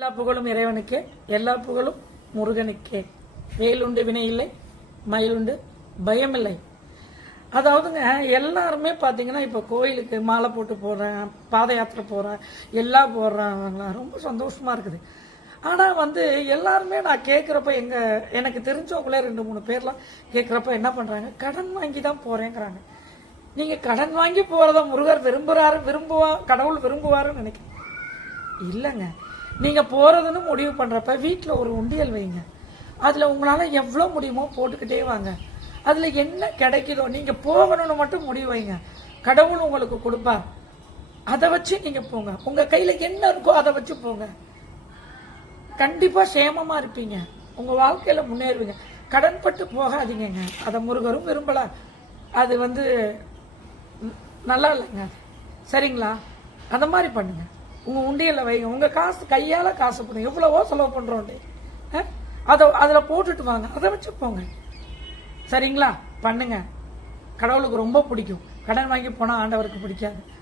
எல்லா புகழும் இறைவனுக்கே, எல்லா புகழும் முருகனுக்கே. வேலுண்டு வினை இல்லை, மயிலுண்டு பயமில்லை. அதாவதுங்க, எல்லாருமே பார்த்தீங்கன்னா இப்போ கோயிலுக்கு மாலை போட்டு போகிறேன், பாத யாத்திரை போகிறேன், எல்லாம் போடுறாங்களா, ரொம்ப சந்தோஷமா இருக்குது. ஆனால் எல்லாருமே நான் கேட்குறப்ப எனக்கு தெரிஞ்சவங்களே 2-3 பேர்லாம் கேட்குறப்ப என்ன பண்ணுறாங்க, கடன் வாங்கி தான் போகிறேங்கிறாங்க. நீங்கள் கடன் வாங்கி போகிறத முருகர் கடவுள் விரும்புவாருன்னு நினைக்கிறேன். இல்லைங்க, நீங்கள் போகிறதுன்னு முடிவு பண்ணுறப்ப வீட்டில் ஒரு உண்டியல் வைங்க. அதில் உங்களால் எவ்வளோ முடியுமோ போட்டுக்கிட்டே வாங்க. அதில் என்ன கிடைக்குதோ நீங்கள் போகணும்னு மட்டும் முடிவு வைங்க. கடவுள் உங்களுக்கு கொடுப்பார். அதை வச்சு நீங்கள் போங்க. உங்கள் கையில் என்ன இருக்கோ அதை வச்சு போங்க. கண்டிப்பாக சேமமாக இருப்பீங்க. உங்கள் வாழ்க்கையில் முன்னேறுவீங்க. கடன்பட்டு போகாதீங்க. அதை முருகரும் விரும்பல. அது நல்லா இல்லைங்க. சரிங்களா? அந்த மாதிரி பண்ணுங்க. உங்கள் உண்டியலில் வைங்க. உங்கள் காசு கையால் காசு பண்ணுங்க. எவ்வளவோ செலவு பண்ணுறோம். அதில் போட்டுட்டு வாங்க. அதை வச்சு போங்க. சரிங்களா? பண்ணுங்க. கடவுளுக்கு ரொம்ப பிடிக்கும். கடன் வாங்கி போனால் ஆண்டவருக்கு பிடிக்காது.